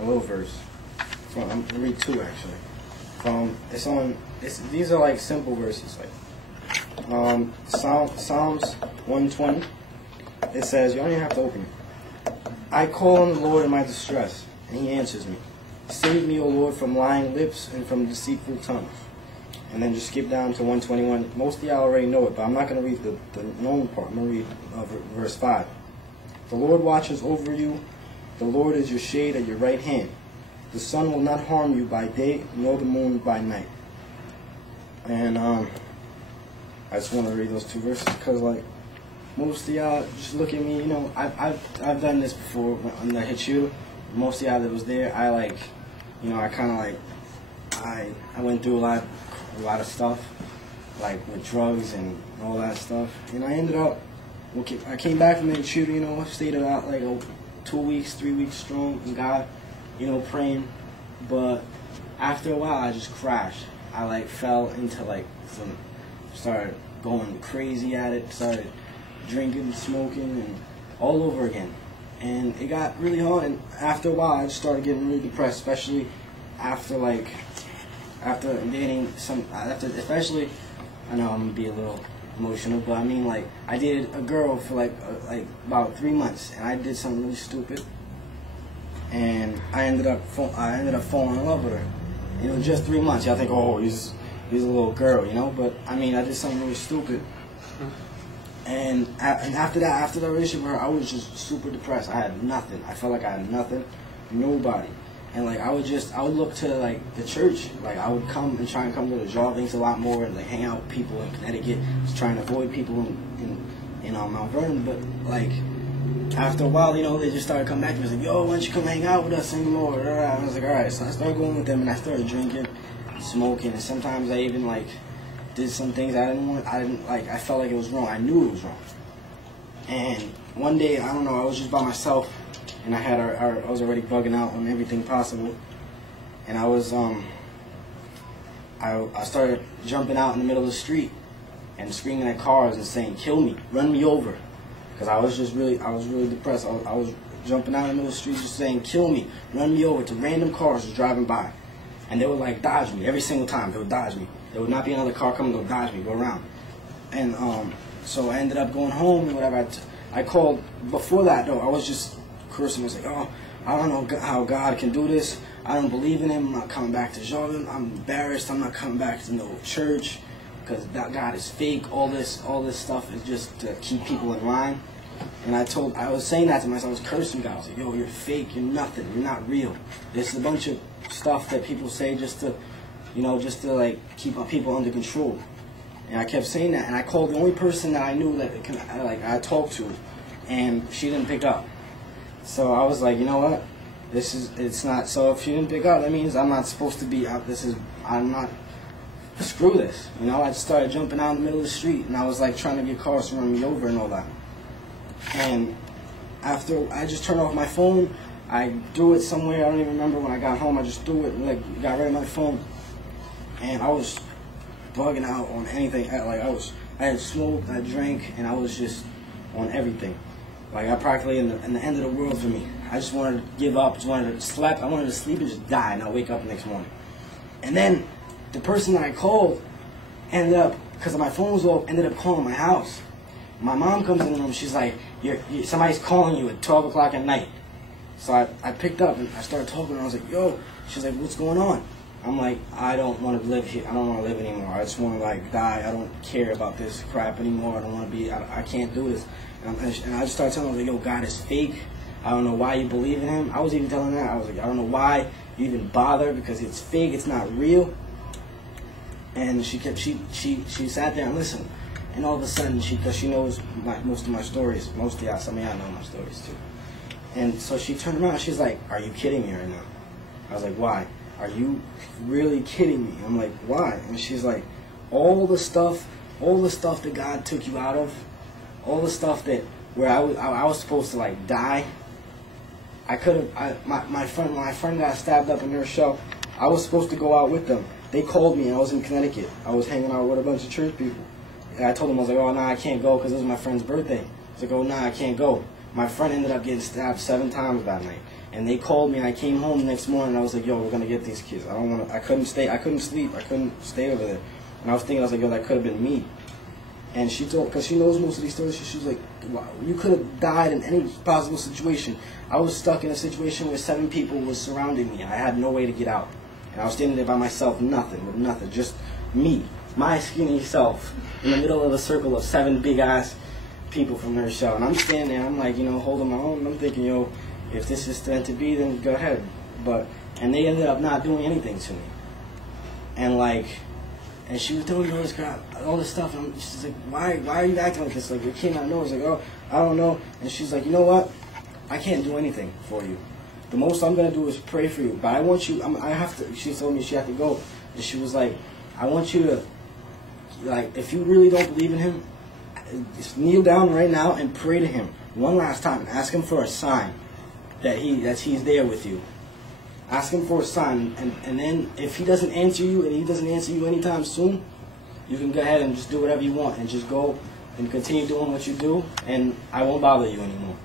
a little verse. I'm gonna read two actually. These are like simple verses. Like Psalms 120. It says, you don't even have to open it. I call on the Lord in my distress, and He answers me. Save me, O Lord, from lying lips and from deceitful tongues. And then just skip down to 121. Most of y'all already know it, but I'm not going to read the known part. I'm going to read verse 5. The Lord watches over you. The Lord is your shade at your right hand. The sun will not harm you by day, nor the moon by night. And I just want to read those two verses because, like, most of y'all just look at me. You know, I've done this before when I hit you. Most of y'all that was there, I kind of like, I went through a lot of stuff, like with drugs and all that stuff. And I ended up, I came back from the shooter, you know, stayed about like 2 weeks, 3 weeks strong in God, you know, praying. But after a while, I just crashed. I like fell into like started going crazy at it, started drinking, smoking, and all over again. And it got really hard, and after a while, I just started getting really depressed, especially after dating especially, I know I'm gonna be a little emotional, but I mean, like, I dated a girl for like about 3 months, and I did something really stupid, and I ended up falling in love with her. You know, just 3 months. Y'all think, oh, he's a little girl, you know, but I mean, I did something really stupid. And after that, after the relationship with her, I was just super depressed. I had nothing. I felt like I had nothing, nobody. And like I would look to like the church. Like I would come and try and come to the Jaw Things a lot more and like hang out with people in Connecticut. Just trying to avoid people in Mount Vernon. But like after a while, you know, they just started coming back to me. I was like, yo, why don't you come hang out with us anymore? And I was like, all right. So I started going with them, and I started drinking, smoking, and sometimes I even like did some things I felt like it was wrong. I knew it was wrong. And one day, I don't know, I was just by myself, and I was already bugging out on everything possible. And I was I started jumping out in the middle of the street and screaming at cars and saying, "Kill me, run me over," because I was really depressed. I was jumping out in the middle of the street just saying, "Kill me, run me over," to random cars just driving by, and they would like dodge me every single time. They would dodge me. There would not be another car coming. They'll dodge me, go around. And so I ended up going home and whatever. I called. Before that though, I was just cursing. I was like, oh, I don't know how God can do this. I don't believe in Him. I'm not coming back to Jordan. I'm embarrassed. I'm not coming back to no church because that God is fake. All this stuff is just to keep people in line. And I was saying that to myself. I was cursing God. I was like, yo, you're fake. You're nothing. You're not real. This is a bunch of stuff that people say just to like keep people under control. And I kept saying that, and I called the only person that I knew that I talked to, and she didn't pick up. So I was like, you know what? It's not. So if she didn't pick up, that means I'm not supposed to be out. I'm not. Screw this. You know, I just started jumping out in the middle of the street, and I was like trying to get cars to run me over and all that. And after I just turned off my phone, I threw it somewhere. I don't even remember when I got home. I just threw it and like got rid of my phone. And I was bugging out on anything. I had smoked, I drank, and I was just on everything. Like I practically in the end of the world for me. I just wanted to give up. Just wanted to sleep. I wanted to sleep and just die, and I'll wake up the next morning. And then the person that I called ended up, because my phone was off, ended up calling my house. My mom comes in the room. She's like, somebody's calling you at 12 o'clock at night. So I picked up and I started talking. And I was like, yo. She's like, what's going on? I'm like, I don't want to live here. I don't want to live anymore. I just want to like die. I don't care about this crap anymore. I don't want to be. I can't do this. And I just started telling her, like, yo, God is fake. I don't know why you believe in Him. I was even telling her that. I was like, I don't know why you even bother, because it's fake. It's not real. And she sat there and listened. And all of a sudden, because she knows most of my stories. Most of y'all, some of y'all know my stories too. And so she turned around. She's like, are you kidding me right now? I was like, why? Are you really kidding me? I'm like, why? And she's like, all the stuff that God took you out of, all the stuff that where I was supposed to like die. My friend got stabbed up in their show. I was supposed to go out with them. They called me and I was in Connecticut. I was hanging out with a bunch of church people. And I told them, I was like, oh, nah, I can't go because it was my friend's birthday. I was like, oh, nah, I can't go. My friend ended up getting stabbed 7 times that night. And they called me, and I came home the next morning, and I was like, yo, we're going to get these kids. I couldn't stay, I couldn't sleep, I couldn't stay over there. And I was thinking, I was like, yo, that could have been me. And she told, because she knows most of these stories, she was like, wow, you could have died in any possible situation. I was stuck in a situation where 7 people were surrounding me. I had no way to get out. And I was standing there by myself, nothing, just me, my skinny self, in the middle of a circle of 7 big-ass people from her show. And I'm standing there, I'm like, holding my own, and I'm thinking, yo, if this is meant to be, then go ahead. And they ended up not doing anything to me. And she was doing all this crap, all this stuff, and she's like, why are you acting like this? Like, your kid not know. I was like, oh, I don't know. And she's like, you know what? I can't do anything for you. The most I'm going to do is pray for you. But I want you, I have to, she told me she had to go. And she was like, I want you to, like, if you really don't believe in him, just kneel down right now and pray to him one last time. Ask him for a sign that he's there with you. Ask him for a sign, and then if he doesn't answer you, and he doesn't answer you anytime soon, you can go ahead and just do whatever you want, and just go and continue doing what you do, and I won't bother you anymore.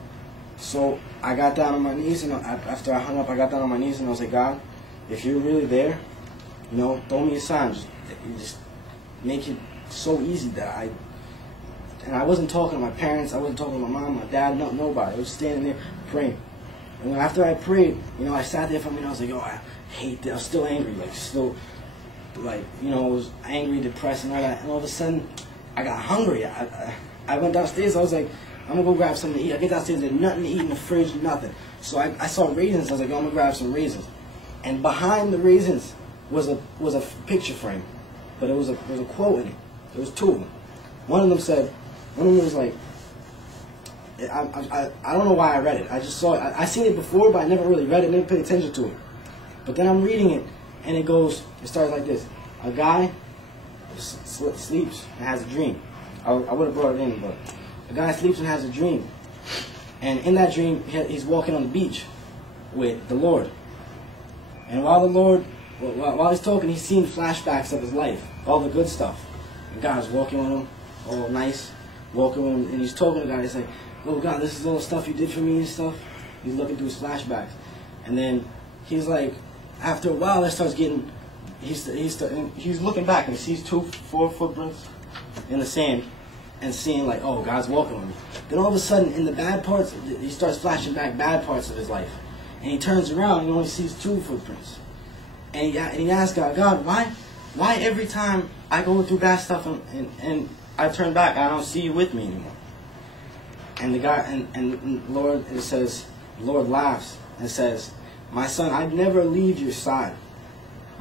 So I got down on my knees, and after I hung up, I got down on my knees, and I was like, God, if you're really there, throw me a sign. Just make it so easy that and I wasn't talking to my parents, I wasn't talking to my mom, my dad, nobody. I was standing there praying. And after I prayed, I sat there for a minute. I was like, yo, I hate this. I was still angry, I was angry, depressed, and all that. And all of a sudden, I got hungry. I went downstairs. I was like, I'm gonna go grab something to eat. I get downstairs. There's nothing to eat in the fridge, nothing. So I saw raisins. I was like, yo, I'm gonna grab some raisins. And behind the raisins was a picture frame, but it was a quote in it. There was 2 of them. One of them was like. I don't know why I read it. I just saw it. I seen it before, but I never really read it, never paid attention to it. But then I'm reading it, and it starts like this. A guy sleeps and has a dream. I would have brought it in, but a guy sleeps and has a dream. And in that dream, he's walking on the beach with the Lord. And while he's talking, he's seeing flashbacks of his life, all the good stuff. And God's walking with him, all nice, walking with him, and he's talking to God. He's like, oh God, this is all the stuff you did for me and stuff. He's looking through his flashbacks. And then he's like, after a while, it starts getting, he's looking back and he sees 4 footprints in the sand and seeing like, oh, God's walking with me. Then all of a sudden, in the bad parts, he starts flashing back bad parts of his life. And he turns around and he only sees 2 footprints. And he asks God, why every time I go through bad stuff and I turn back, I don't see you with me anymore? And the guy, and Lord, it says, Lord laughs and says, my son, I'd never leave your side.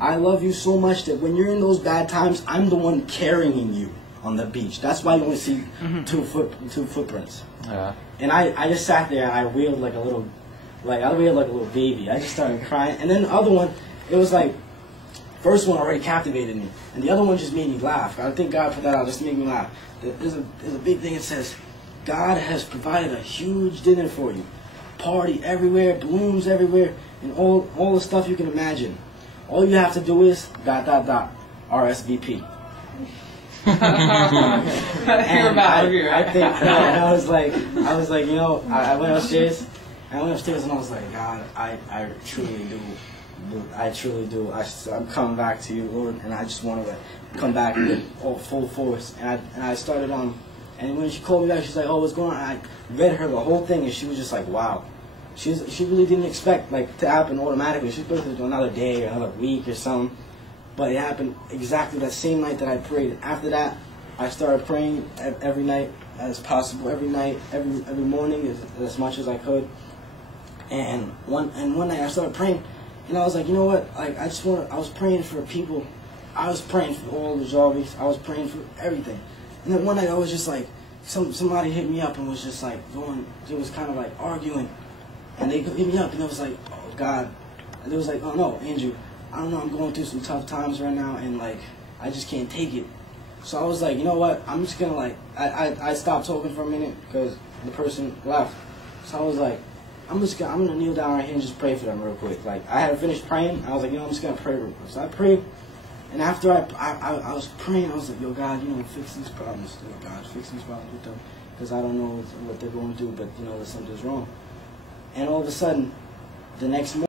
I love you so much that when you're in those bad times, I'm the one carrying you on the beach. That's why you only see 2 footprints. Yeah. And I just sat there and I wailed like a little baby. I just started crying. And then the other one, it was like, first one already captivated me, and the other one just made me laugh. I think God put that out just to make me laugh. There's a big thing that says, God has provided a huge dinner for you. Party everywhere, balloons everywhere, and all the stuff you can imagine. All you have to do is ... RSVP. And I was like, I went upstairs. And I was like, God, I truly do. I'm coming back to you, Lord, and I just want to come back with all full force. And I started and when she called me back, she's like, oh, what's going on? I read her the whole thing, and she was just like, wow. She really didn't expect to happen automatically. She thought it was another day or another week or something. But it happened exactly that same night that I prayed. After that, I started praying every night as possible, every night, every morning as much as I could. And one night I started praying, and I was like, you know what? Like I was praying for people. I was praying for all the Jarvis. I was praying for everything. And then one night I was just like, somebody hit me up and was just like it was kind of like arguing. And they hit me up and it was like, oh God. And it was like, oh no, Andrew, I don't know, I'm going through some tough times right now and like, I just can't take it. So I was like, you know what, I'm just gonna like, I stopped talking for a minute because the person left. So I was like, I'm gonna kneel down right here and just pray for them real quick. Like, I had finished praying, I was like, I'm just gonna pray real quick. So I prayed, and after I was praying, I was like, yo God, fix these problems, God, fix these problems with them. because I don't know what they're going through, but you know that something's wrong. And all of a sudden, the next morning,